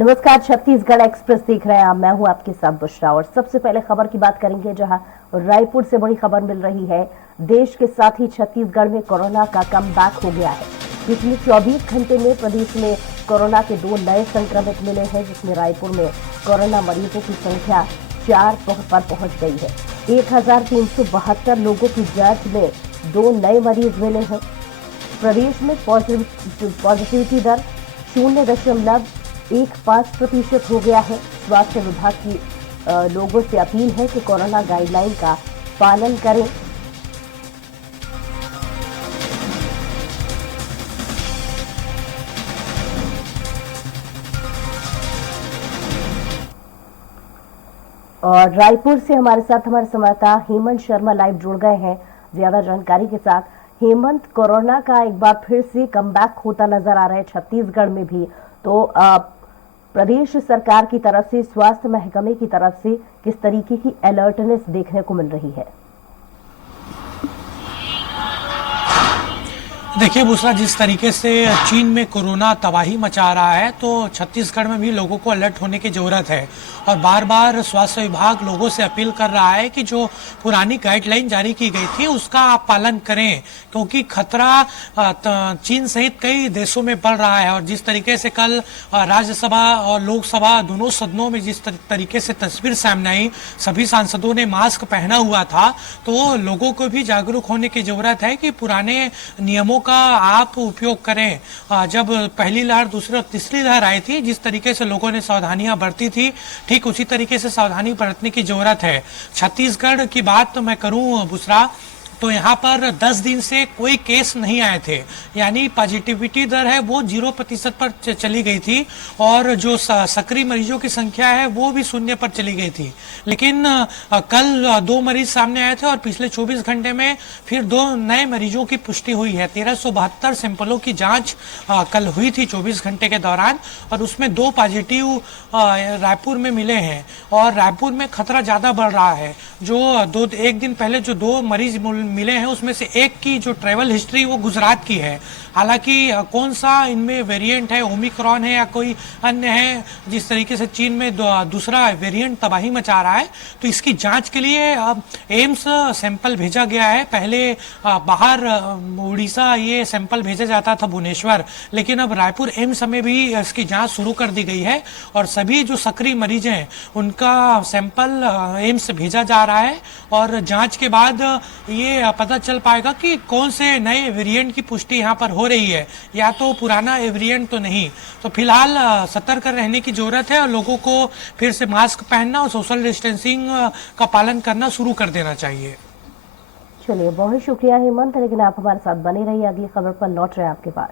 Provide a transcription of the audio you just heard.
नमस्कार, छत्तीसगढ़ एक्सप्रेस देख रहे हैं आप। मैं हूं आपके साथ बुशरा और सबसे पहले खबर की बात करेंगे, जहां रायपुर से बड़ी खबर मिल रही है। देश के साथ ही छत्तीसगढ़ में कोरोना का कमबैक हो गया है। पिछले 24 घंटे में प्रदेश में कोरोना के 2 नए संक्रमित मिले हैं, जिसमें रायपुर में कोरोना मरीजों की संख्या 4 पर पहुंच गई है। 1372 लोगों की जांच में 2 नए मरीज मिले हैं। प्रदेश में पॉजिटिविटी दर 0.15% हो गया है। स्वास्थ्य विभाग की लोगों से अपील है कि कोरोना गाइडलाइन का पालन करें। और रायपुर से हमारे साथ हमारे संवाददाता हेमंत शर्मा लाइव जुड़ गए हैं ज्यादा जानकारी के साथ। हेमंत, कोरोना का एक बार फिर से कमबैक होता नजर आ रहा है छत्तीसगढ़ में भी, तो प्रदेश सरकार की तरफ से, स्वास्थ्य महकमे की तरफ से किस तरीके की अलर्टनेस देखने को मिल रही है? देखिए बुशरा, जिस तरीके से चीन में कोरोना तबाही मचा रहा है, तो छत्तीसगढ़ में भी लोगों को अलर्ट होने की ज़रूरत है। और बार बार स्वास्थ्य विभाग लोगों से अपील कर रहा है कि जो पुरानी गाइडलाइन जारी की गई थी उसका आप पालन करें, क्योंकि खतरा चीन सहित कई देशों में बढ़ रहा है। और जिस तरीके से कल राज्यसभा और लोकसभा दोनों सदनों में जिस तरीके से तस्वीर सामने आई, सभी सांसदों ने मास्क पहना हुआ था, तो लोगों को भी जागरूक होने की ज़रूरत है कि पुराने नियमों का आप उपयोग करें। जब पहली लहर, दूसरी और तीसरी लहर आई थी, जिस तरीके से लोगों ने सावधानियां बरती थी, ठीक उसी तरीके से सावधानी बरतने की जरूरत है। छत्तीसगढ़ की बात तो मैं करूं बुशरा, तो यहाँ पर 10 दिन से कोई केस नहीं आए थे, यानी पॉजिटिविटी दर है वो 0% पर चली गई थी, और जो सक्रिय मरीजों की संख्या है वो भी 0 पर चली गई थी। लेकिन कल 2 मरीज सामने आए थे और पिछले 24 घंटे में फिर 2 नए मरीजों की पुष्टि हुई है। 1372 सैंपलों की जांच कल हुई थी 24 घंटे के दौरान, और उसमें 2 पॉजिटिव रायपुर में मिले हैं। और रायपुर में खतरा ज्यादा बढ़ रहा है। जो एक दिन पहले जो 2 मरीज मिले हैं, उसमें से एक की जो ट्रैवल हिस्ट्री वो गुजरात की है। हालांकि कौन सा इनमें वेरिएंट है, ओमिक्रॉन है या कोई अन्य है, जिस तरीके से चीन में दूसरा वेरिएंट तबाही मचा रहा है, तो इसकी जांच के लिए अब एम्स सैंपल भेजा गया है। पहले बाहर उड़ीसा ये सैंपल भेजा जाता था, भुवनेश्वर, लेकिन अब रायपुर एम्स में भी इसकी जांच शुरू कर दी गई है, और सभी जो सक्रिय मरीज हैं उनका सैंपल एम्स भेजा जा रहा है। और जांच के बाद ये पता चल पाएगा कि कौन से नए वेरिएंट की पुष्टि यहाँ पर हो रही है, या तो पुराना वेरिएंट तो नहीं। तो फिलहाल सतर्क रहने की जरूरत है, और लोगों को फिर से मास्क पहनना और सोशल डिस्टेंसिंग का पालन करना शुरू कर देना चाहिए। चलिए, बहुत शुक्रिया हेमंत, लेकिन आप हमारे साथ बने रहिए, अगली खबर पर लौट रहे हैं आपके पास।